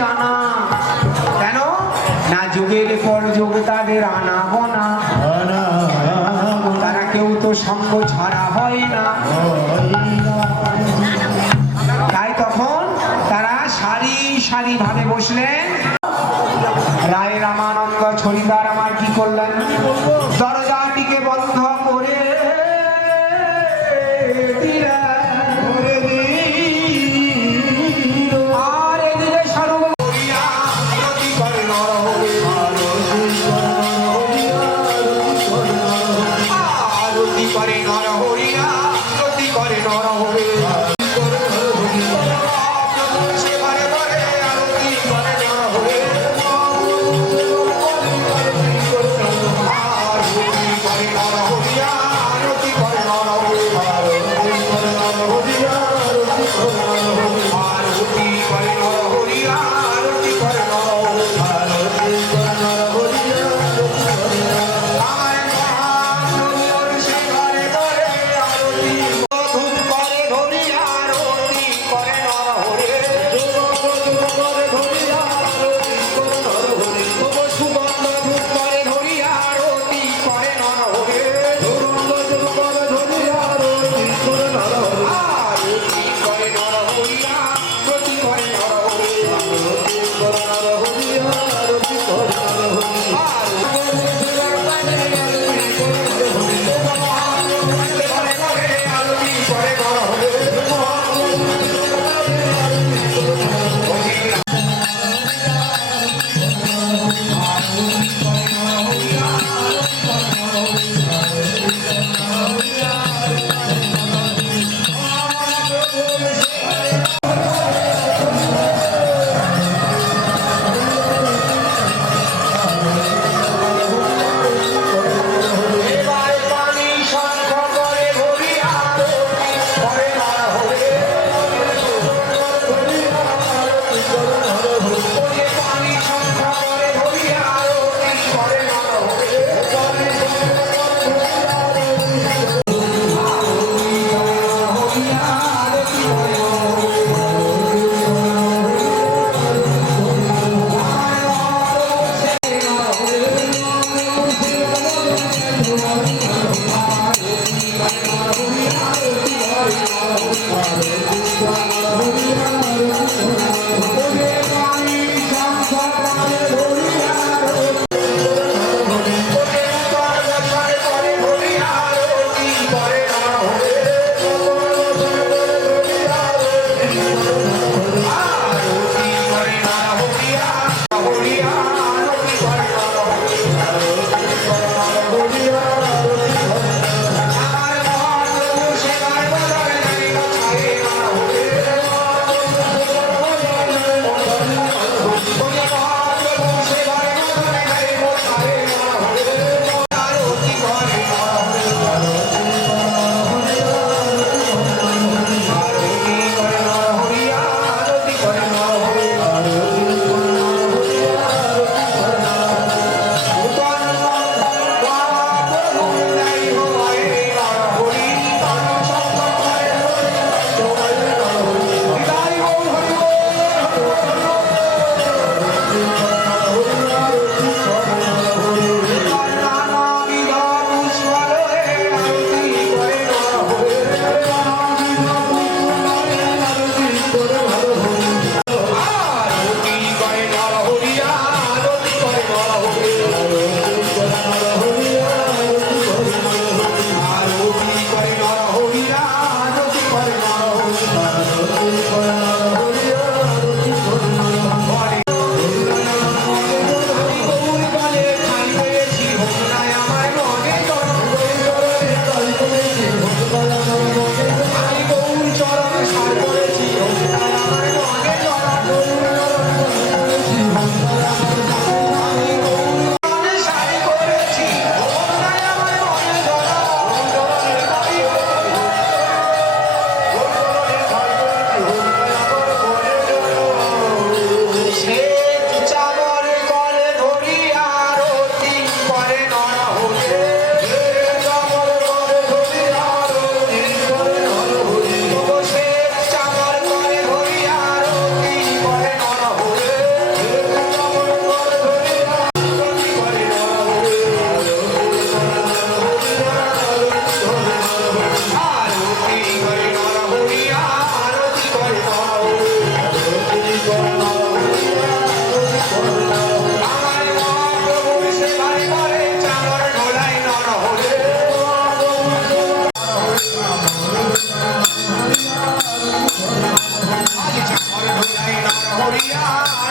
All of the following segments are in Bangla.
জানা। কেন না যুগের পর যুগ তাদের আনাবো না, তারা কেউ তো সঙ্গ ছাড়া হয় না। তাই তখন তারা সারি সারি ভাবে বসলেন। রায় রামানন্দ ছড়িদার আমার কি করলেন, দরজাটিকে বন্ধ করে আর এদিকে সর্ব আরতি করে নর হরিয়া, আরতি করে নর হরিয়া।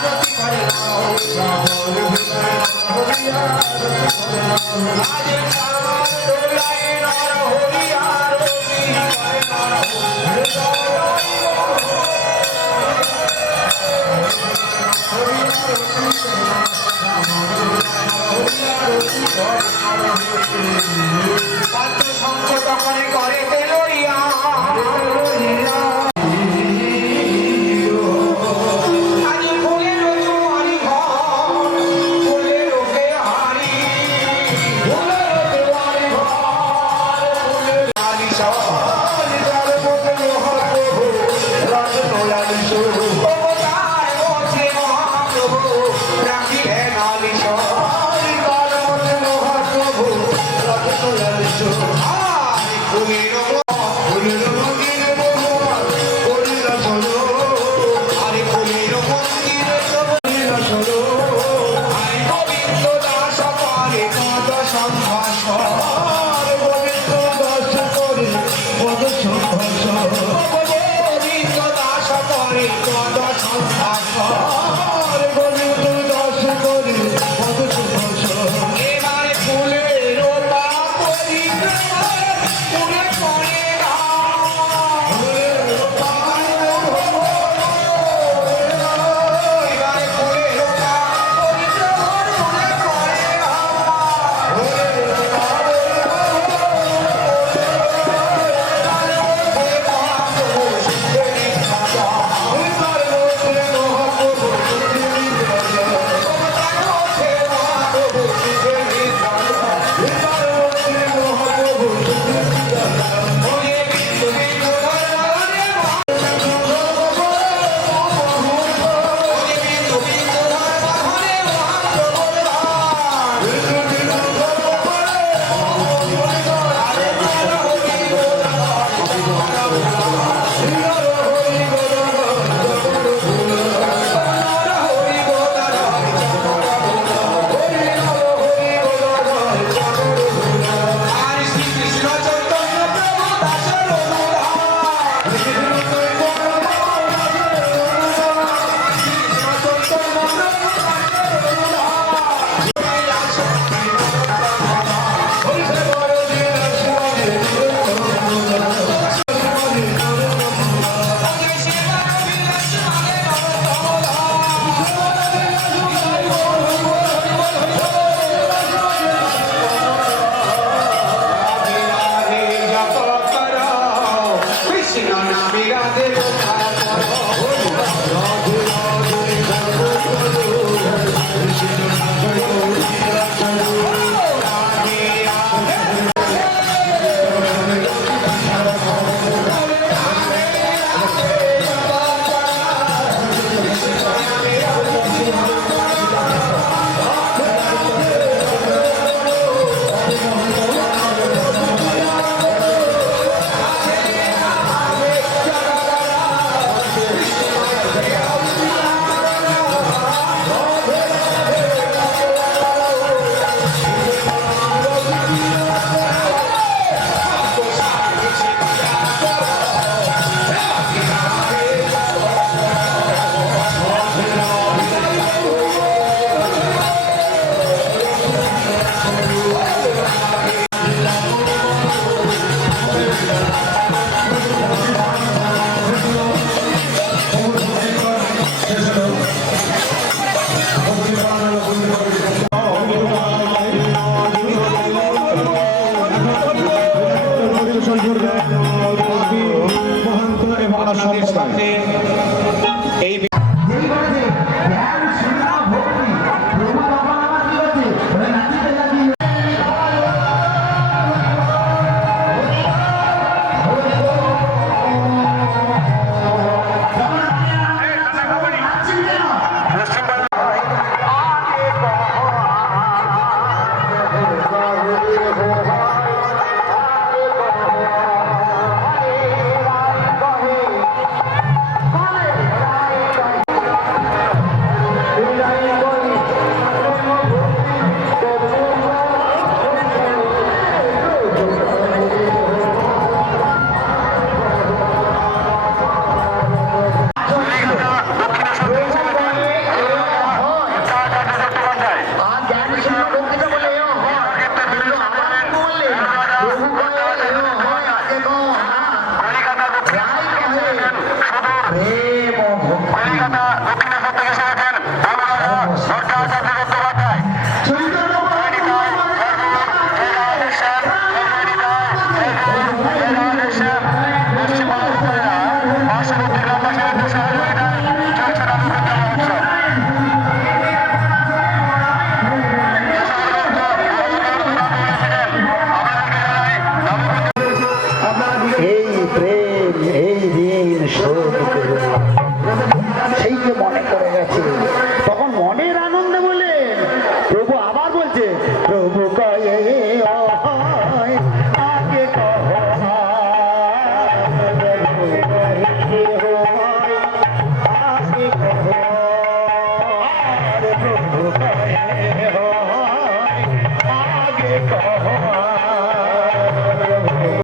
আরতি করে আজ চাঁদ দোলায় নর হরি আরতি পাত্র সংকট করে করে তেলইয়া আজি ফুলের জুয়ারি ঘর ফুলের ওকে হারি ফুলের জুয়ারি ঘর ফুলের হারি সবাই যার মধ্যে মহাপ্রভু রত্ন লালিশ অবতার বসে মহাপ্রভু রাখিলেন আলিশ যার মধ্যে মহাপ্রভু রত্ন লালিশ ফুলের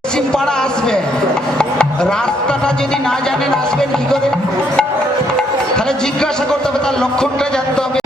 পশ্চিমপাড়া আসবে, রাস্তাটা যদি না জানেন আসবেন কি করে? তাহলে জিজ্ঞাসা করতে হবে, তার লক্ষণটা জানতে হবে।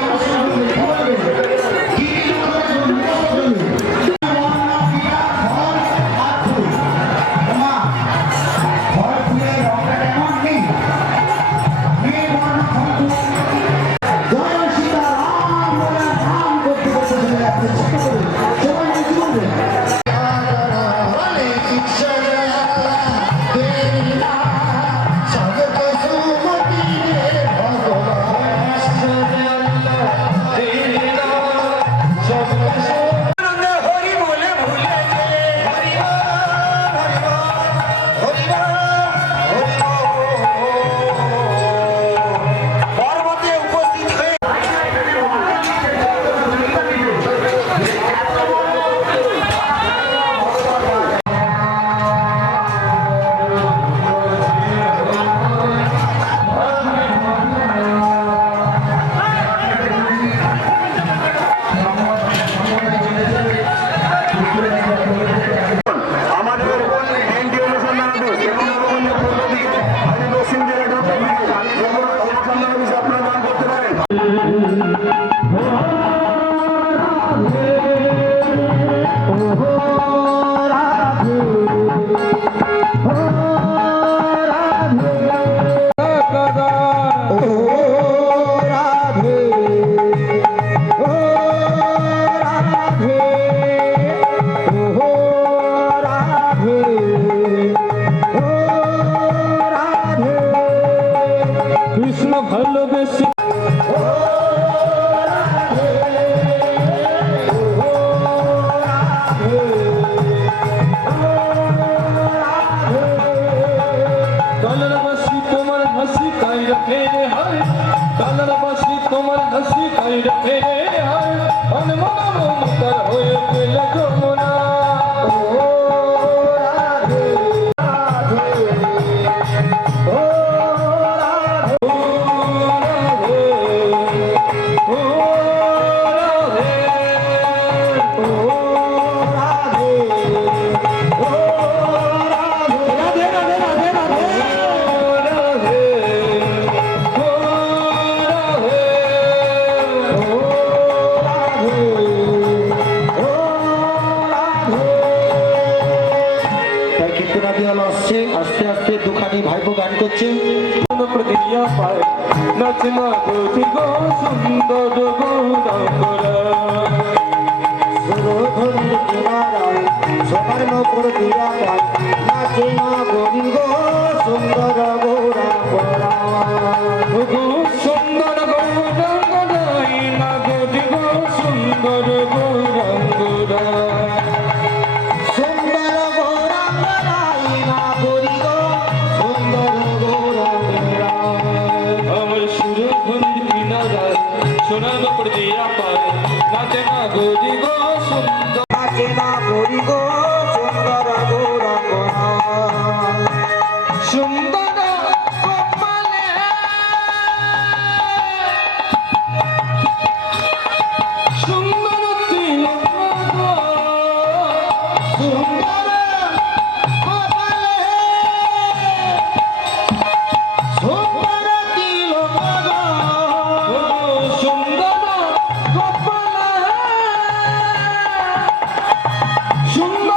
আস্তে আস্তে দুখানি ভাইপো গান করছে। সবার নপুর দিয়া নাচে না গরি গো সুন্দর গৌরা সুন্দর গৌরাঙ্গরাই না গরি গো সুন্দর গৌরাঙ্গরা সুন্দর গৌরাঙ্গরাই না গরি গো সুন্দর গৌরাঙ্গরা আমার সুরধুন্দি কিনারা সোনার নপুর দিয়া পায় নাচে না গরি গো সুন্দর নাচে না গরি গো সুন্দর গৌরাঙ্গরা সুন্দর কপালে সুন্দর তিলক সুন্দর কপালে সুন্দর তিলক সুন্দর কপালে সুন্দর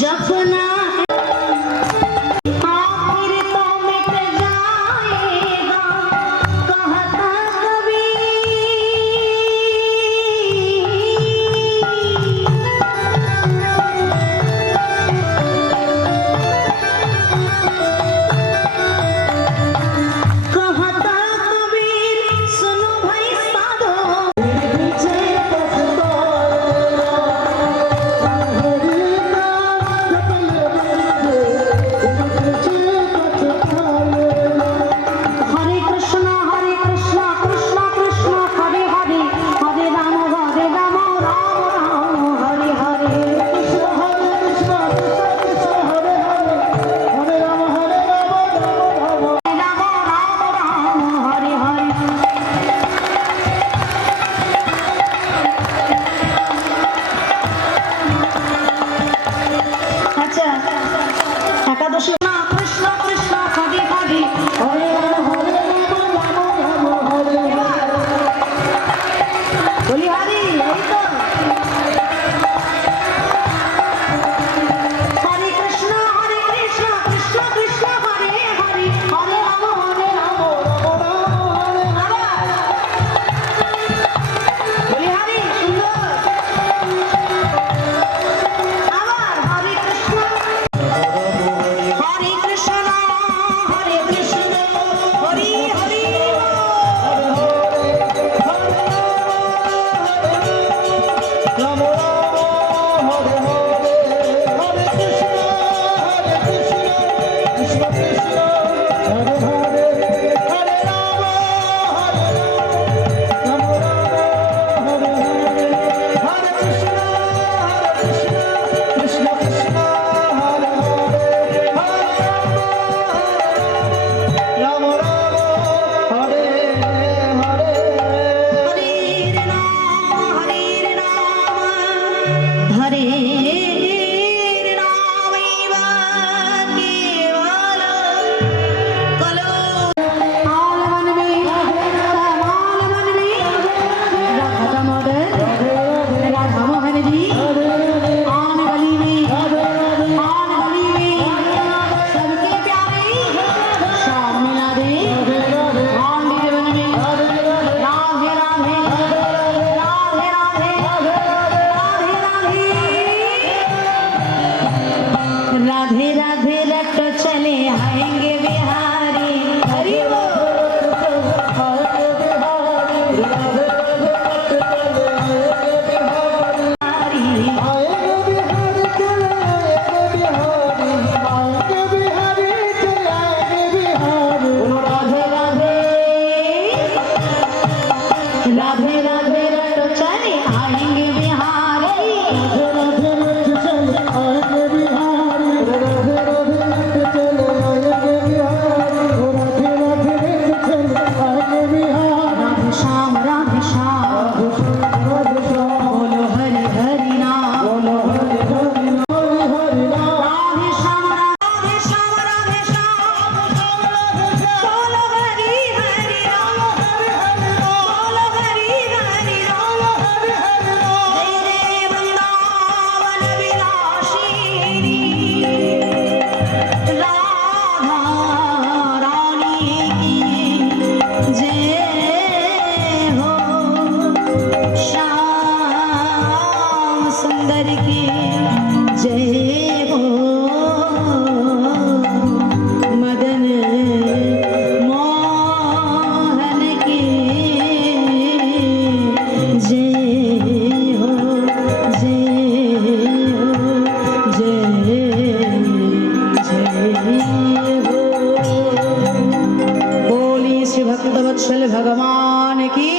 जपना आखिर तो मिट जाएगा कहता कबीर सुनो भाई साधो हरे कृष्णा कृष्णा कृष्णा हरे हरे हरे राम राम राम हरे हरे कृष्ण कृष्ण हरे हरे राम राम हरे हरे আচ্ছা একাদশী না কৃষ্ণ কৃষ্ণ হরে হরে হরে রাম হরে বলি হরি এই তো হরে কৃষ্ণ কৃষ্ণ কৃষ্ণ হরে হরে হরে রাম বলি হরি সুন্দর আবার হরে কৃষ্ণ हरे कृष्ण हरे हरे हरे राम केवल कलो आलमन में राधा मदन राधा मोहन जी आन गली में सबके प्यारे श्याम मिला दे आन जीवन में राधे राधे राधे राधे राधे राधे राधे रट चले आएंगे बिहारी हरि राधे राधे रट चले आएंगे बिहारी राधे श्याम बोलो हरि हरि नाम राधे श्याम बोलो हरि हरि राम बोलो हरि हरि राम तेरे वृंदावन विलासी राधा रानी की जय हो श्याम सुंदर की जय हो मदन मोहन की जय हो जय हो जय हो बोली श्री भक्तवत्सल भगवान की